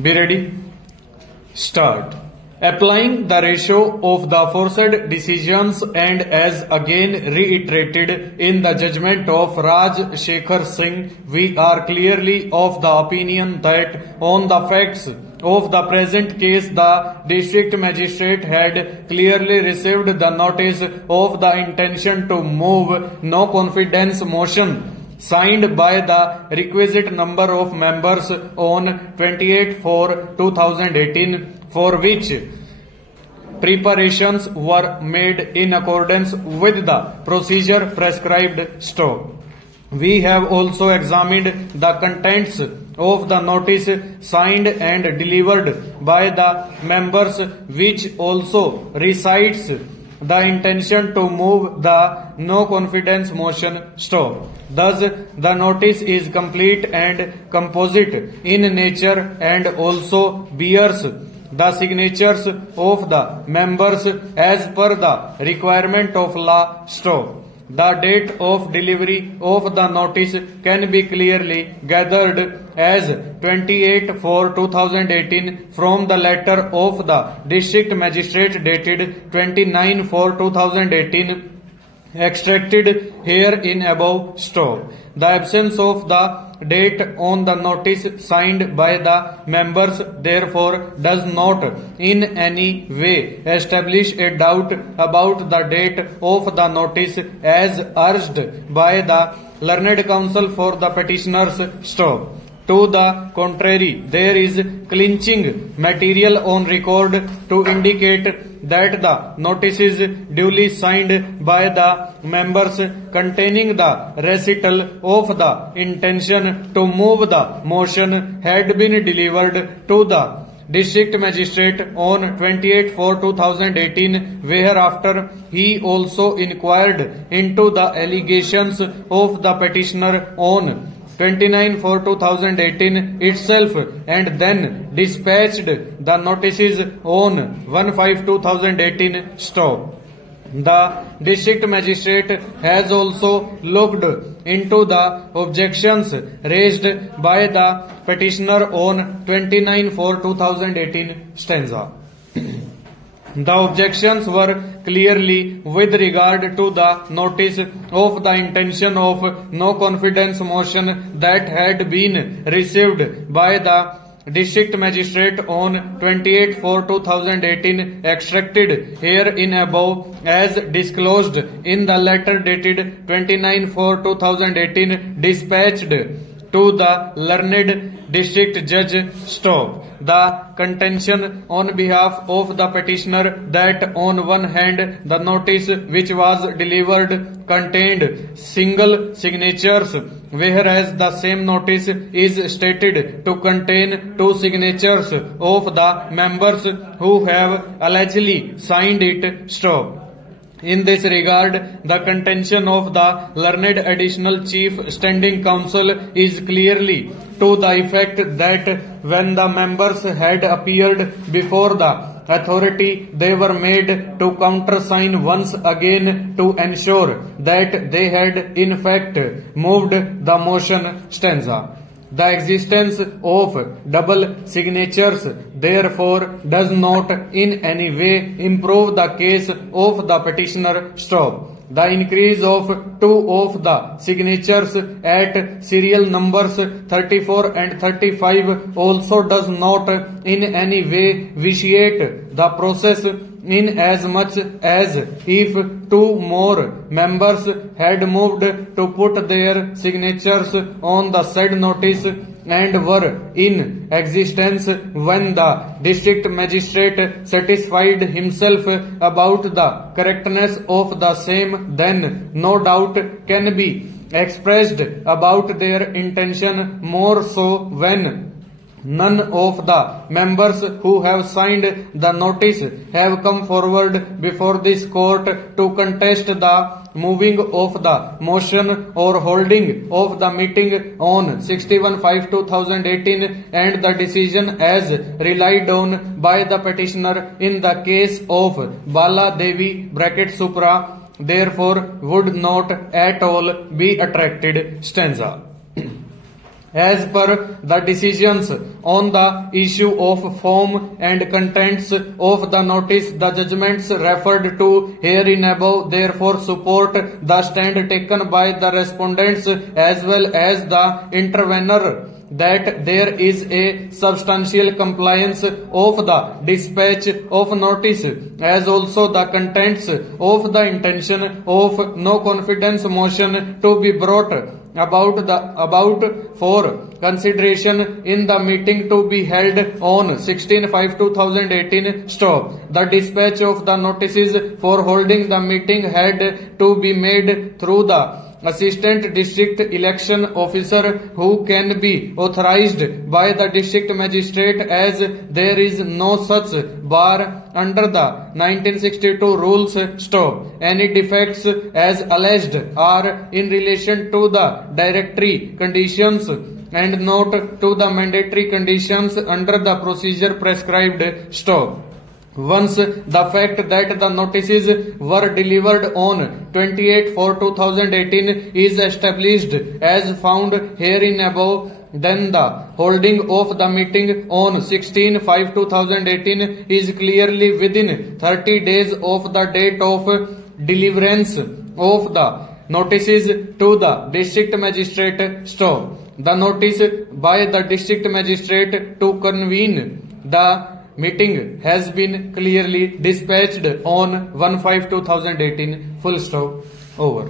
Be ready? Start. Applying the ratio of the aforesaid decisions and as again reiterated in the judgment of Raj Shekhar Singh, we are clearly of the opinion that on the facts of the present case, the district magistrate had clearly received the notice of the intention to move no confidence motion signed by the requisite number of members on 28/4/2018, for which preparations were made in accordance with the procedure prescribed. Stop. We have also examined the contents of the notice signed and delivered by the members, which also recites the intention to move the no confidence motion. Stop. Thus, the notice is complete and composite in nature and also bears the signatures of the members as per the requirement of law. Stop. The date of delivery of the notice can be clearly gathered as 28/4/2018 from the letter of the district magistrate dated 29/4/2018 extracted here in above. Stop. The absence of the date on the notice signed by the members therefore does not in any way establish a doubt about the date of the notice as urged by the learned counsel for the petitioners. Stop. To the contrary, there is clinching material on record to indicate that the notices duly signed by the members containing the recital of the intention to move the motion had been delivered to the district magistrate on 28/4/2018, whereafter he also inquired into the allegations of the petitioner on 29/4/2018 itself and then dispatched the notices on 1/5/2018. Stop. The district magistrate has also looked into the objections raised by the petitioner on 29/4/2018. Stanza. The objections were clearly with regard to the notice of the intention of no confidence motion that had been received by the district magistrate on 28/4/2018 extracted here in above as disclosed in the letter dated 29/4/2018 dispatched to the learned district judge. Stop. The contention on behalf of the petitioner that on one hand the notice which was delivered contained single signatures, whereas the same notice is stated to contain two signatures of the members who have allegedly signed it. Stop. In this regard, the contention of the learned additional chief standing counsel is clearly to the effect that when the members had appeared before the authority, they were made to countersign once again to ensure that they had in fact moved the motion. Stanza. The existence of double signatures therefore does not in any way improve the case of the petitioner. Stop. The increase of two of the signatures at serial numbers 34 and 35 also does not in any way vitiate the process, in as much as if two more members had moved to put their signatures on the said notice and were in existence when the district magistrate satisfied himself about the correctness of the same, then no doubt can be expressed about their intention, more so when none of the members who have signed the notice have come forward before this court to contest the moving of the motion or holding of the meeting on 61/5/2018 and the decision as relied on by the petitioner in the case of Bala Devi (Supra) therefore would not at all be attracted. Stanza. As per the decisions on the issue of form and contents of the notice, the judgments referred to herein above therefore support the stand taken by the respondents as well as the intervener that there is a substantial compliance of the dispatch of notice, as also the contents of the intention of no confidence motion to be brought about for consideration in the meeting to be held on 16/5/2018. Stop. The dispatch of the notices for holding the meeting had to be made through the Assistant District Election Officer, who can be authorized by the District Magistrate, as there is no such bar under the 1962 rules. Stop. Any defects as alleged are in relation to the directory conditions and not to the mandatory conditions under the procedure prescribed. Stop. Once the fact that the notices were delivered on 28/4/2018 is established as found herein above, then the holding of the meeting on 16/5/2018 is clearly within 30 days of the date of deliverance of the notices to the District Magistrate. Stop. The notice by the District Magistrate to convene the meeting has been clearly dispatched on 1/5/2018. Full stop. Over.